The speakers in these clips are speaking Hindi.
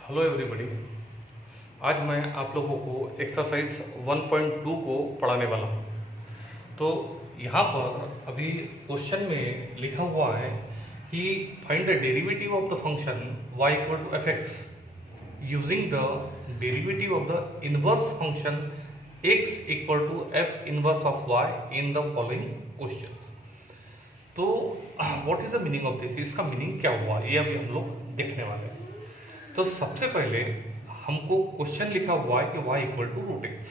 Hello everybody. आज मैं आप लोगों को एक्सरसाइज 1.2 को पढ़ाने वाला हूँ। तो यहाँ पर अभी क्वेश्चन में लिखा हुआ है कि find the derivative of the function y equal to F X using the derivative of the inverse function x equal to F inverse of y in the following question. तो what is the meaning of this, इसका मीनिंग क्या हुआ ये अभी हम लोग देखने वाले हैं। तो सबसे पहले हमको क्वेश्चन लिखा हुआ है कि y equal to root x.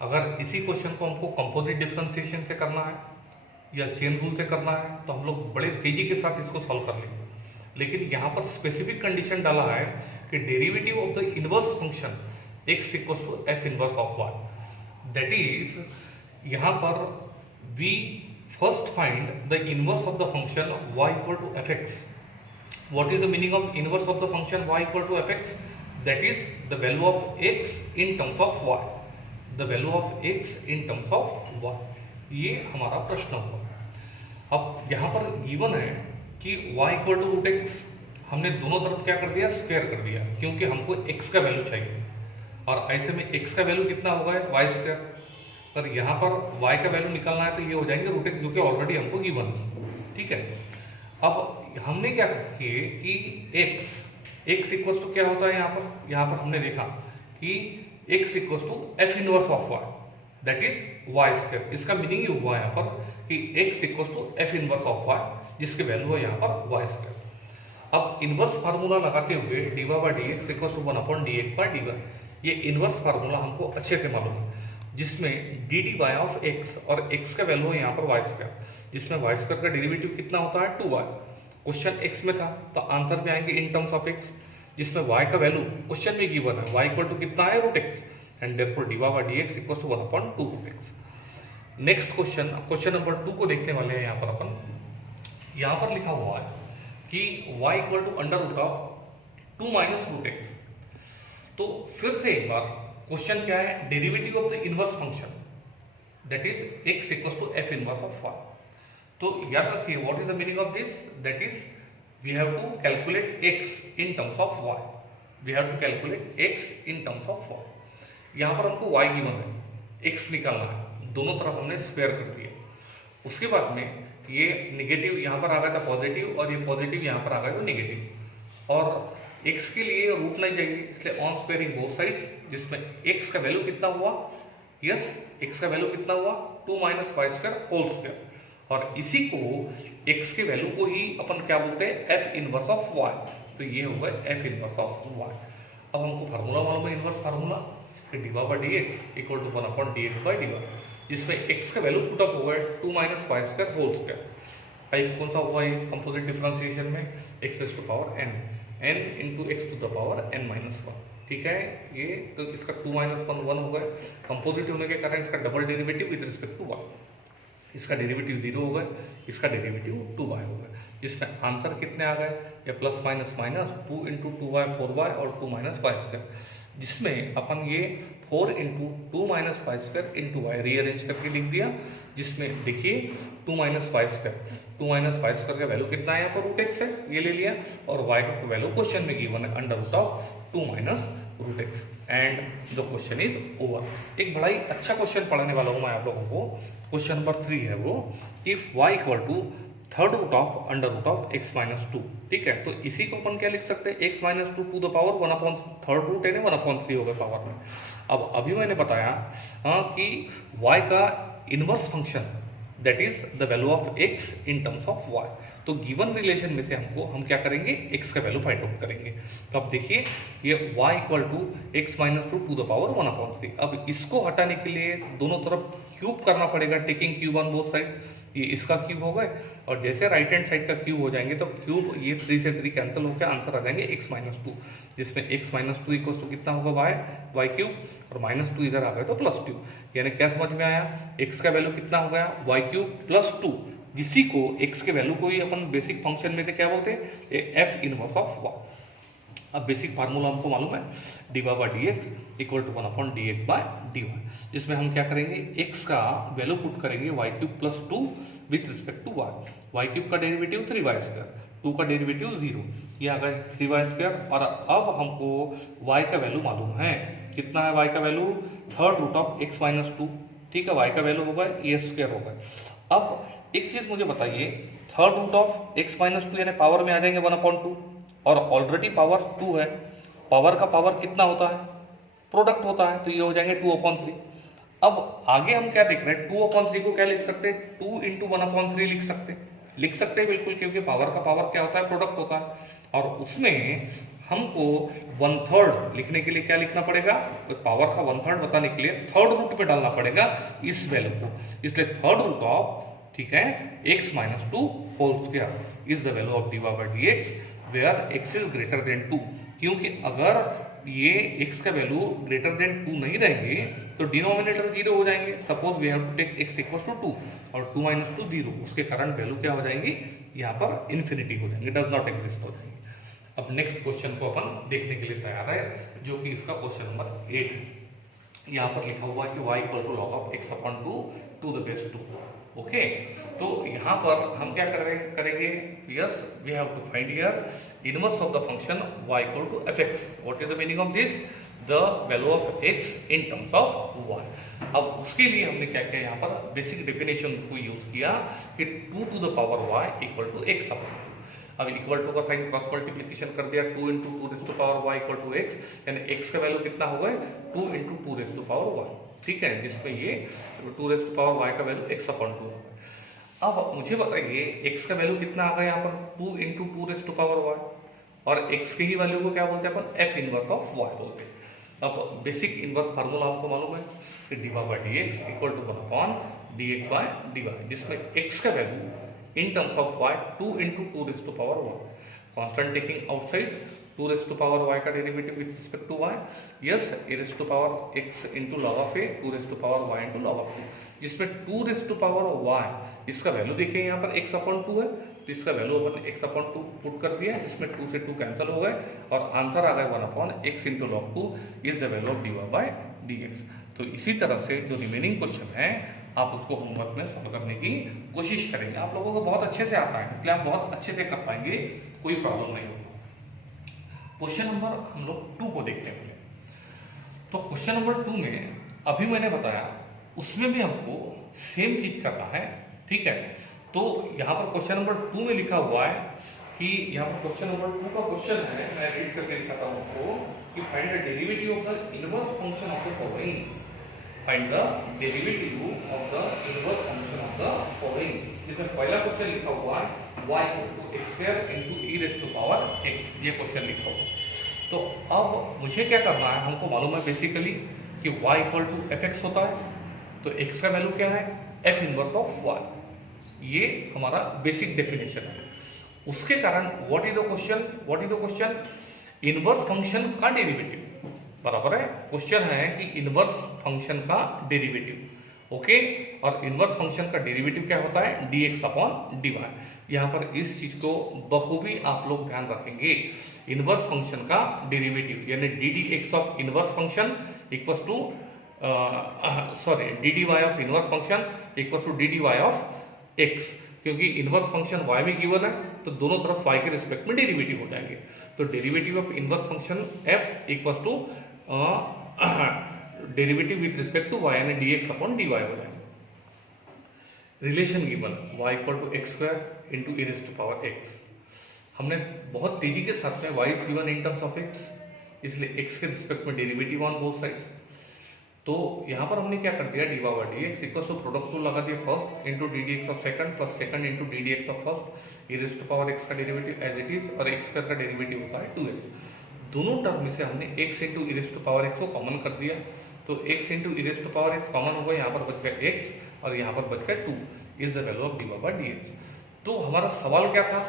अगर इसी क्वेश्चन को हमको कंपोजिट डिफरेंशिएशन से करना है या चेन रूल से करना है तो हम लोग बड़े तेजी के साथ इसको सॉल्व कर लेंगे। लेकिन यहाँ पर स्पेसिफिक कंडीशन डाला है कि derivative of the inverse function x equal to F inverse of y, that is यहाँ पर we first find the inverse of the function y equal to F x. What is the meaning of inverse of the function y equal to fx? That is the value of x in terms of y. The value of x in terms of y. ये हमारा प्रश्न हुआ। अब यहाँ पर गिवन है कि y equal to root x, हमने दोनों तरफ क्या कर दिया, स्क्वायर कर दिया, क्योंकि हमको x का वैल्यू चाहिए और ऐसे में x का वैल्यू कितना होगा y स्क्वायर, पर यहाँ पर y का वैल्यू निकालना है तो ये हो जाएंगे रूट एक्स, जो कि ऑलरेडी हमको गिवन है। ठीक है, अब हमने क्या किए कि x इक्वल टू क्या होता है, यहाँ पर हमने देखा कि x equal to F inverse of y, that is y square. इसका मीनिंग ये हुआ यहाँ पर कि x equal to F inverse of y, जिसकी वैल्यू है यहाँ पर y स्क्वायर। अब इनवर्स फार्मूला लगाते हुए dy by d x equal to 1/dx by dy, ये इनवर्स फार्मूला हमको अच्छे से मालूम है, जिसमें d d y of x और x का वैल्यू है यहाँ पर y स्क्वायर, जिसमें y स्क्वायर का डेरिवेटिव कितना होता है 2y। क्वेश्चन x में था तो आंसर में आएंगे इन टर्म्स ऑफ x, जिसमें y का वैल्यू क्वेश्चन में गिवन है y इक्वल टू कितना है root x, and therefore dy by dx equal to 1/2 root x. Next question number 2 को देखने वाले हैं। यहाँ पर अपन यहाँ पर लिखा हुआ है कि y equal to under root of 2 minus root x. तो फिर से एक बार क्वेश्चन क्या है, derivative of the inverse function that is x equal to F inverse of y। तो याद रखिए what is the meaning of this, that is we have to calculate x in terms of y, we have to calculate x in terms of y। यहाँ पर हमको y गिवन है, x निकालना है, दोनों तरफ हमने स्क्वायर कर दिया। उसके बाद में ये नेगेटिव यहाँ पर आ गया था पॉजिटिव, और ये पॉजिटिव यहाँ पर आ गया था नेगेटिव, और x के लिए रूट नहीं चाहिए, इसलिए ऑन स्क्वायरिंग बोथ साइड्स, जिसमें x का वैल्यू कितना हुआ, यस x का वैल्यू कितना हुआ 2 minus y square whole square, और इसी को x के वैल्यू को ही अपन क्या बोलते हैं, f इनवर्स ऑफ y। तो ये होगा f इनवर्स ऑफ y। अब हमको फार्मूला मालूम है इनवर्स फार्मूला कि dy by d x equal to 1/dx by dy, जिसमें x का वैल्यू पुट अप होगा 2 minus y square whole square. Type कौन सा हुआ ये कंपोजिट डिफरेंशिएशन में, x to power n into x to the power n minus 1। ठीक है, ये तो इसका 2 माइनस 1 होगा, कंपोजिट होने के कारण इसका double derivative with respect to y, इसका डेरिवेटिव 0 होगा, इसका डेरिवेटिव 2y होगा, जिसमें आंसर कितने आ गए, या plus minus minus 2 into 2y 4y और 2 माइनस वाई स्क्वायर, जिसमें अपन ये 4 into 2 minus y square into y rearrange करके लिख दिया, जिसमें देखिए 2 माइनस वाई स्क्वायर का वैल्यू कितना है, यहाँ पर रूट एक्स है, ये ले लिया, और y का वैल्यू क्वेश्चन में गिवन है under root of 2 minus root x, and the question is over. एक बड़ा ही अच्छा क्वेश्चन पढ़ाने वाला हूँ मैं आप लोगों को। क्वेश्चन नंबर 3 है वो, if y equal to third root of under root of x minus 2। ठीक है, तो इसी को अपन क्या लिख सकते हैं, x minus 2 to the power 1/3 root है, 1/3 होगा पावर में। अब अभी मैंने बताया कि y का inverse function that is the value of x in terms of y। तो गिवन रिलेशन में से हम क्या करेंगे, x का वैल्यू फाइंड आउट करेंगे। तो अब देखिए ये y equal to x minus 2 to the power 1/3। अब इसको हटाने के लिए दोनों तरफ क्यूब करना पड़ेगा, taking cube on both side. ये इसका क्यूब हो गए, और जैसे राइट हैंड साइड का क्यूब हो जाएंगे तो क्यूब ये 3 से 3 कैंसिल होकर आंसर आ जाएंगे x माइनस 2, जिसमें x माइनस 2 इक्वल टू कितना होगा y क्यूब, और माइनस 2 इधर आ गया तो प्लस 2। यानी क्या समझ में आया, x का वैल्यू कितना हो गया y क्यूब प्लस 2, जिसी को x के वैल्यू को ही अपन बेसिक फंक्शन में से क्या बोलते हैं, f इनवर्स ऑफ y। अब बेसिक फार्मूला हमको मालूम है, d y by d x equal to 1/dx by dy, जिसमें हम क्या करेंगे, x का वैल्यू पुट करेंगे y cube plus 2 with respect to y। y cube का डेरिवेटिव 3y स्क्वायर 2 का डेरिवेटिव 0, ये आ गया 3y²। और अब हमको y का वैल्यू मालूम है, कितना है y का value, third root of x minus 2, ठीक है, y का वैल्यू होगा a² होगा। अब एक चीज़ मुझे बताइए, third root of x minus 2 यानी पावर में आ जाएंगे 1/2, और ऑलरेडी पावर 2 है, पावर का पावर कितना होता है, प्रोडक्ट होता है, तो ये हो जाएंगे 2/3। अब आगे हम क्या देख रहे हैं, 2/3 को क्या लिख सकते हैं, 2 × 1/3 लिख सकते हैं बिल्कुल, क्योंकि पावर का पावर क्या होता है, प्रोडक्ट होता है। और उसमें हमको 1/3 लिखने के लिए क्या लिखना पड़ेगा, तो पावर का 1/3 बताने के लिए थर्ड रूट में डालना पड़ेगा इस वैल्यू को, इसलिए थर्ड रूट ऑफ, ठीक है, x minus 2 whole square is the value of dy/dx where x is greater than 2, क्योंकि अगर ये x का वैल्यू ग्रेटर देन 2 नहीं रहेंगे तो डिनोमिनेटर 0 हो जाएंगे। Suppose we have to take x equals to 2 और 2 माइनस 2 0, उसके कारण वैल्यू क्या हो जाएंगी, यहाँ पर इन्फिनिटी हो जाएंगे, डज नॉट एग्जिस्ट हो जाएंगे। अब नेक्स्ट क्वेश्चन को अपन देखने के लिए तैयार है, जो कि इसका क्वेश्चन नंबर 8 है। यहाँ पर लिखा हुआ है कि y equal to log of x/2 to the base 2। Okay, तो यहाँ पर हम क्या करेंगे, yes we have to find here inverse of the function y equal to fx। What is the meaning of this, the value of x in terms of y। अब उसके लिए हमने क्या किया, यहाँ पर बेसिक डेफिनेशन को यूज किया कि 2 to the power y equal to x/2। अब इक्वल टू का साइन क्रॉस मल्टीप्लिकेशन कर दिया, 2 × 2 raise to power y equal to x, यानी x का वैल्यू कितना होगा, 2 × 2 रेज़ टू पावर y, ठीक है, जिसमें ये 2 रेज़ टू पावर y का वैल्यू x/2 होगा। अब मुझे बताइए x का वैल्यू कितना आ गया यहाँ पर, 2 × 2 रेज़ टू पावर y, और x की ही वैल्यू को क्या बोलते हैं अपन, f इनवर्स ऑफ y बोलते हैं। अब बेसिक इनवर्स फार्मूला हमको मालूम है कि dy/dx इक्वल टू 1/dx/dy, जिसमें x का value in terms of y 2 × 2 raised to power 1, constant taking outside 2 raised to power y का derivative with respect to y, yes a raised to power x into log of a 2 raised to power y into log of 2, जिसमें 2 raised to power y, इसका वैल्यू देखिए यहाँ पर x/2 है, तो इसका वैल्यू अपन x/2 पुट कर दिया, जिसमें 2 से 2 कैंसिल हो गए और आंसर आ गया 1/x into log 2 is the value of dy/dx। तो इसी तरह से जो रिमेनिंग क्वेश्चन है आप उसको होमवर्क में सॉल्व करने की कोशिश करेंगे, आप लोगों को बहुत अच्छे से आता है, इसलिए आप बहुत अच्छे से कर पाएंगे, कोई प्रॉब्लम नहीं होगी। क्वेश्चन नंबर हम लोग 2 को देखते हैं। तो क्वेश्चन नंबर 2 में अभी मैंने बताया, उसमें भी हमको सेम चीज करना है, ठीक है। तो यहाँ पर क्वेश्चन नंबर 2 में लिखा हुआ है कि यहाँ पर क्वेश्चन नंबर 2 का क्वेश्चन है, मैं रीड करके दिखाता हूँ आपको, कि find the derivative of the inverse function of the following, find the derivative of the inverse function of the following. जिसमें पहला क्वेश्चन लिखा हुआ है y = x² × e⁻x, ये क्वेश्चन लिखा हुआ है। तो अब मुझे क्या करना है, हमको मालूम है बेसिकली कि y = fx होता है, तो x का वैल्यू क्या है, f इनवर्स ऑफ y, ये हमारा बेसिक डेफिनेशन है। उसके कारण what is the question, inverse function का डेरिवेटिव, बराबर है, क्वेश्चन है कि इनवर्स फंक्शन का डेरिवेटिव, ओके, और इनवर्स फंक्शन का डेरिवेटिव क्या होता है, dx/dy। यहाँ पर इस चीज को बखूबी आप लोग ध्यान रखेंगे, इनवर्स फंक्शन का डेरिवेटिव यानी ddx of inverse function equals to dy of inverse function equals to dy of x, क्योंकि इनवर्स फंक्शन y में गिवन है तो दोनों तरफ y के रिस्पेक्ट में डेरिवेटिव हो जाएंगे। तो derivative of inverse function f equals to derivative with respect to y यानी dx/dy हो जाएगा। Relation given y = x² × e⁻x, हमने बहुत तेजी के साथ में y is given in terms of x, इसलिए x के रिस्पेक्ट में डेरिवेटिव ऑन बोथ साइड। तो यहाँ पर हमने क्या कर दिया, dy/dx इक्वल टू प्रोडक्ट को लगा दिया first into ddx of second plus second into ddx of first, e⁻x का डेरिवेटिव एज इट इज, और x² का डेरिवेटिव होता है 2x। दोनों टर्म में से हमने x इंटू e⁻x को कॉमन कर दिया, तो x इंटू e⁻x कॉमन होगा, यहाँ पर बच गया x और यहाँ पर बच गया 2 is the value of dy/dx। तो हमारा सवाल क्या था,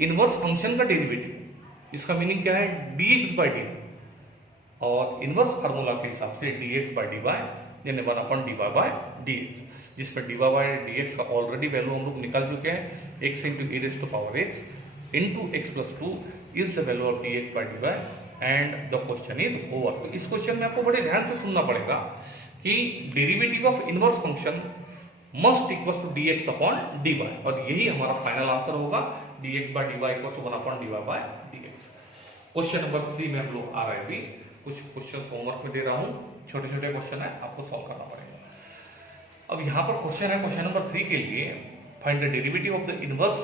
इनवर्स फंक्शन का डेरिवेटिव, इसका मीनिंग क्या है, dx/dy, और इनवर्स फार्मूला के हिसाब से dx/dy यानी 1/dy/dx, जिसमें dy/dx का ऑलरेडी वैल्यू हम लोग निकाल चुके हैं, x into e⁻x into x+2 is the value of dx/dy and the question is over. तो इस क्वेश्चन में आपको बड़े ध्यान से सुनना पड़ेगा कि derivative of inverse function must equal to dx/dy, और यही हमारा फाइनल आंसर होगा dx by dy equal to 1 upon dy by dx। Question number 3 में हम लोग आ रहे हैं भी कुछ क्वेश्चन होमवर्क में दे रहा हूँ, छोटे छोटे क्वेश्चन है, आपको सॉल्व करना पड़ेगा। अब यहाँ पर क्वेश्चन है क्वेश्चन नंबर 3 के लिए, find the derivative of the inverse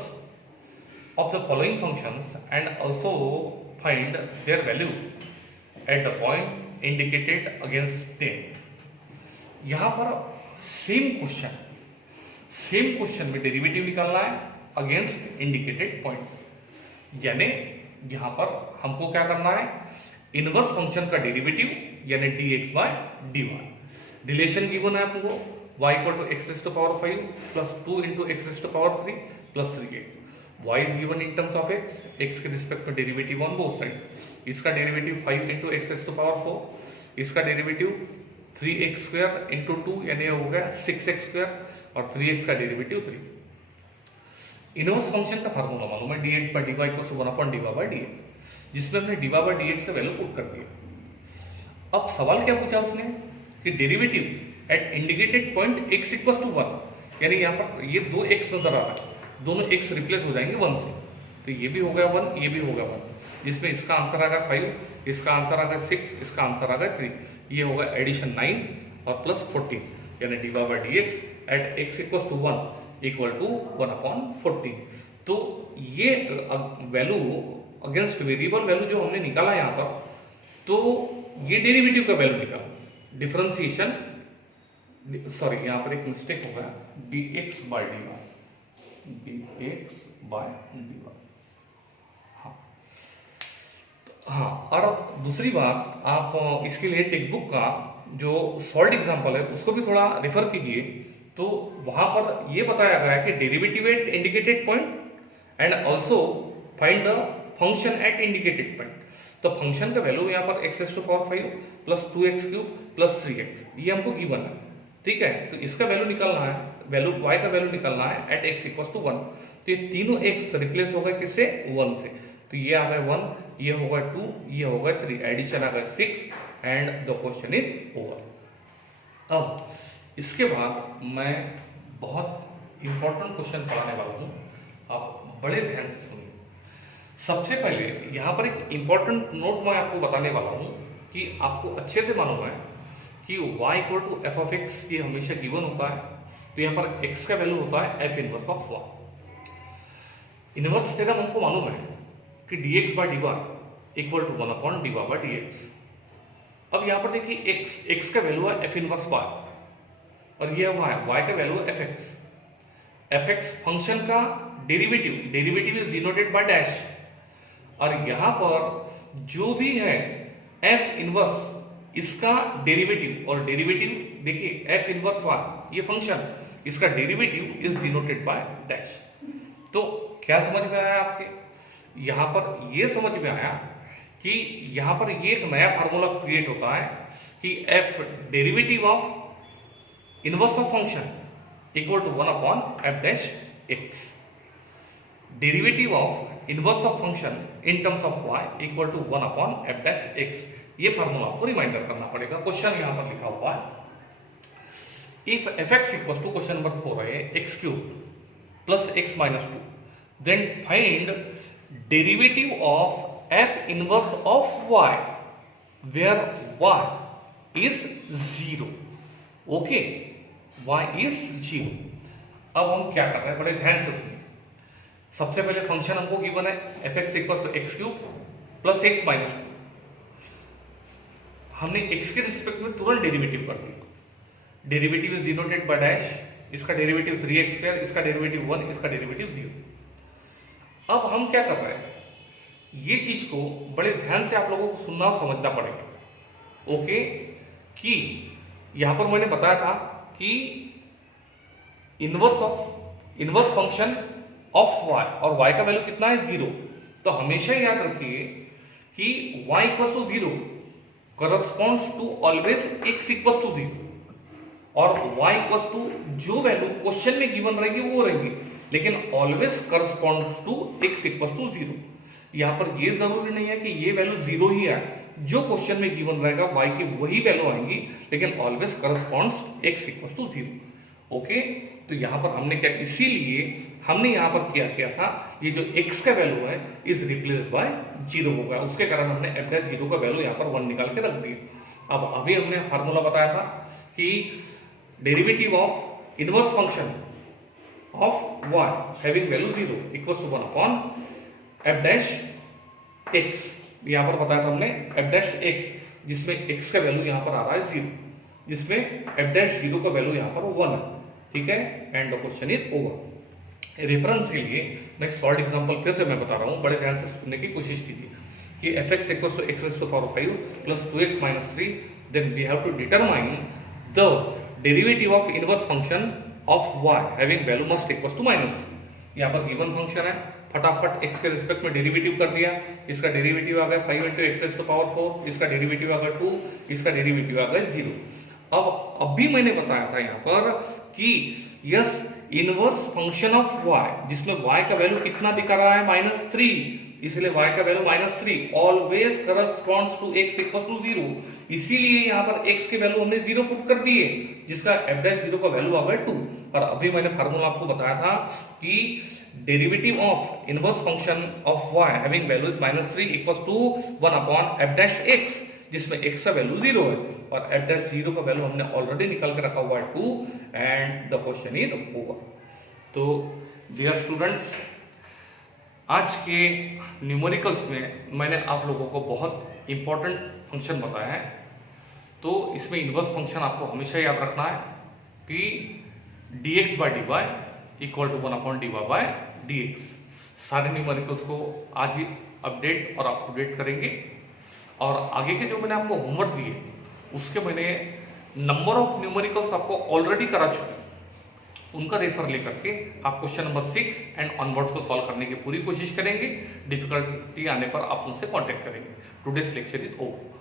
of the following functions and also find their value at the point indicated against 10। यहाँ पर सेम क्वेश्चन में डेरिवेटिव निकालना है अगेंस्ट इंडिकेटेड पॉइंट, यानी यहां पर हमको क्या करना है, इनवर्स फंक्शन का डेरिवेटिव यानी dx by dy। Relation given है आपको y equal to x raise to power 5 plus 2 into x raise to power 3 plus 3x। y is given in terms of x के रिस्पेक्ट में डेरिवेटिव ऑन बोथ साइड। इसका derivative 5 into x raise to power 4, इसका डेरिवेटिव 3x स्क्वायर इंटू 2 यानी हो गया 6x स्क्वायर और 3x का डेरिवेटिव 3। इनवर्स फंक्शन का फार्मूला मालूम है dx by dy equal to 1 upon dy by dx, जिसमें हमने dy by dx का वैल्यू पुट कर दिया। अब सवाल क्या पूछा उसने कि derivative at indicated point x equal to 1, यानी यहाँ पर ये दो x नजर आ रहा है, दोनों x रिप्लेस हो जाएंगे 1 से, तो ये भी हो गया 1, ये भी हो गया 1, जिसमें इसका आंसर आ गया 5, इसका आंसर आ गया 6, इसका आंसर आ गया 3, ये होगा एडिशन 9 और प्लस 14, यानी dy by dx एट x equal to 1 equal to 1 upon 14। तो ये वैल्यू अगेंस्ट वेरिएबल वैल्यू जो हमने निकाला यहाँ पर, तो ये डेरिवेटिव का वैल्यू निकाला, डिफरेंशिएशन, सॉरी यहाँ पर एक मिस्टेक हो गया, dx by dy। हाँ, और दूसरी बात, आप इसके लिए टेक्स्ट बुक का जो सॉल्व एग्जांपल है उसको भी थोड़ा रेफर कीजिए, तो वहां पर ये बताया गया है कि derivative at indicated point and also find the function at indicated point. तो फंक्शन का वैल्यू यहाँ पर x raise to power 5 plus 2x cube plus 3x, ये हमको गिवन है, ठीक है। तो इसका वैल्यू निकालना है, वैल्यू y का वैल्यू निकालना है एट x इक्वल टू 1। तो ये तीनों x रिप्लेस हो गए किससे, 1 से, तो ये आ गया 1, ये होगा 2, ये होगा 3, एडिशन आ गया 6 and the question is over. अब इसके बाद मैं बहुत इंपॉर्टेंट क्वेश्चन पढ़ाने वाला हूँ, आप बड़े ध्यान से सुनिए। सबसे पहले यहाँ पर एक इंपॉर्टेंट नोट मैं आपको बताने वाला हूँ कि आपको अच्छे से मालूम है कि y equal to F of X ये हमेशा गिवन होता है, तो यहाँ पर x का वैल्यू होता है f inverse of y। Inverse theorem हमको मालूम है कि dx by dy equal to 1 upon dy by dx। अब यहाँ पर देखिए x का वैल्यू है f इनवर्स y और ये y का वैल्यू है fx फंक्शन का derivative is denoted by dash, और यहाँ पर जो भी है f इनवर्स इसका डेरिवेटिव, और डेरिवेटिव देखिए f इनवर्स y ये फंक्शन, इसका derivative is denoted by dash. तो क्या समझ में आया आपके, यहाँ पर ये समझ में आया कि यहाँ पर ये एक नया फार्मूला क्रिएट होता है कि f derivative of inverse of function equal to 1 upon f dash x। Derivative of inverse of function in terms of y equal to 1 upon f dash x, ये फार्मूला आपको रिमाइंडर करना पड़ेगा। क्वेश्चन यहाँ पर लिखा हुआ है, if fx equal to, question number 4 है, x cube plus x minus 2, then find derivative of f inverse of y where y is 0। Okay, y is 0। अब हम क्या कर रहे हैं, बड़े ध्यान से सुनिए। सबसे पहले फंक्शन हमको गिवन है fx equal to x cube plus x minus 2, हमने x के रिस्पेक्ट में तुरंत डेरिवेटिव कर दिया, derivative is denoted by dash, इसका डेरिवेटिव 3x स्क्वायर, इसका डेरिवेटिव 1, इसका डेरिवेटिव 0। अब हम क्या कर रहे हैं, ये चीज को बड़े ध्यान से आप लोगों को सुनना और समझना पड़ेगा। ओके, कि यहां पर मैंने बताया था कि इनवर्स फंक्शन ऑफ y, और y का वैल्यू कितना है 0, तो हमेशा याद रखिए कि y equal to 0 corresponds to always x equal to 0, और y इक्वल टू जो वैल्यू क्वेश्चन में गिवन रहेगी वो रहेगी, लेकिन always corresponds to x equal to 0। यहाँ पर ये जरूरी नहीं है कि ये वैल्यू 0 ही आए, जो क्वेश्चन में गिवन रहेगा y की वही वैल्यू आएंगी, लेकिन always corresponds x equal to 0। Okay, तो यहाँ पर हमने क्या, इसीलिए हमने यहाँ पर क्या था, ये जो x का वैल्यू है इज रिप्लेस बाय 0 होगा, उसके कारण हमने f डैश 0 का वैल्यू यहाँ पर 1 निकाल के रख दिया। अब अभी हमने फार्मूला बताया था कि derivative of inverse function of y having value 0 equals to 1 upon f dash x, यहाँ पर बताया था हमने f डैश x, जिसमें x का वैल्यू यहाँ पर आ रहा है 0, जिसमें f डैश 0 का वैल्यू यहाँ पर 1 है। ठीक है, and the question is over. Reference के लिए मैं एक सॉल्व एग्जांपल फिर से मैं बता रहा हूँ, बड़े ध्यान से सुनने की कोशिश कीजिए कि f(x) equals to x raised to power 5 plus 2x minus 3, then we have to determine the derivative of inverse function of y having value must equals to minus। यहाँ पर गिवन फंक्शन है, फटाफट x के रिस्पेक्ट में डेरिवेटिव कर दिया, इसका डेरिवेटिव आ गया 5 into x raised to power 4, इसका डेरिवेटिव आ गया 2, इसका डेरिवेटिव आ गया 0। अब अभी मैंने बताया था यहाँ पर कि yes inverse function of y, जिसमें y का वैल्यू कितना दिखा रहा है -3, इसलिए y का value -3 always corresponds to x equals to 0, इसीलिए यहाँ पर x के वैल्यू हमने 0 पुट कर दिए, जिसका f डैश 0 का वैल्यू आ गया 2। और अभी मैंने फार्मूला आपको बताया था कि derivative of inverse function of y having value is -3 equals to 1 upon f dash x, जिसमें x का वैल्यू 0 है और f डैश 0 का वैल्यू हमने ऑलरेडी निकाल के रखा हुआ है 2, and the question is over. तो डियर स्टूडेंट्स, आज के न्यूमेरिकल्स में मैंने आप लोगों को बहुत इंपॉर्टेंट फंक्शन बताया है, तो इसमें इनवर्स फंक्शन आपको हमेशा याद रखना है कि dx by dy equal to 1 upon dy by dx। सारे न्यूमेरिकल्स को आज ही अपडेट और अप टू डेट करेंगे, और आगे के जो मैंने आपको होमवर्क दिए उसके मैंने नंबर ऑफ न्यूमेरिकल्स आपको ऑलरेडी करा चुके, उनका रेफर लेकर के आप क्वेश्चन नंबर 6 एंड ऑनवर्ड्स को सॉल्व करने की पूरी कोशिश करेंगे। डिफिकल्टी आने पर आप उनसे कांटेक्ट करेंगे। Today's lecture is over.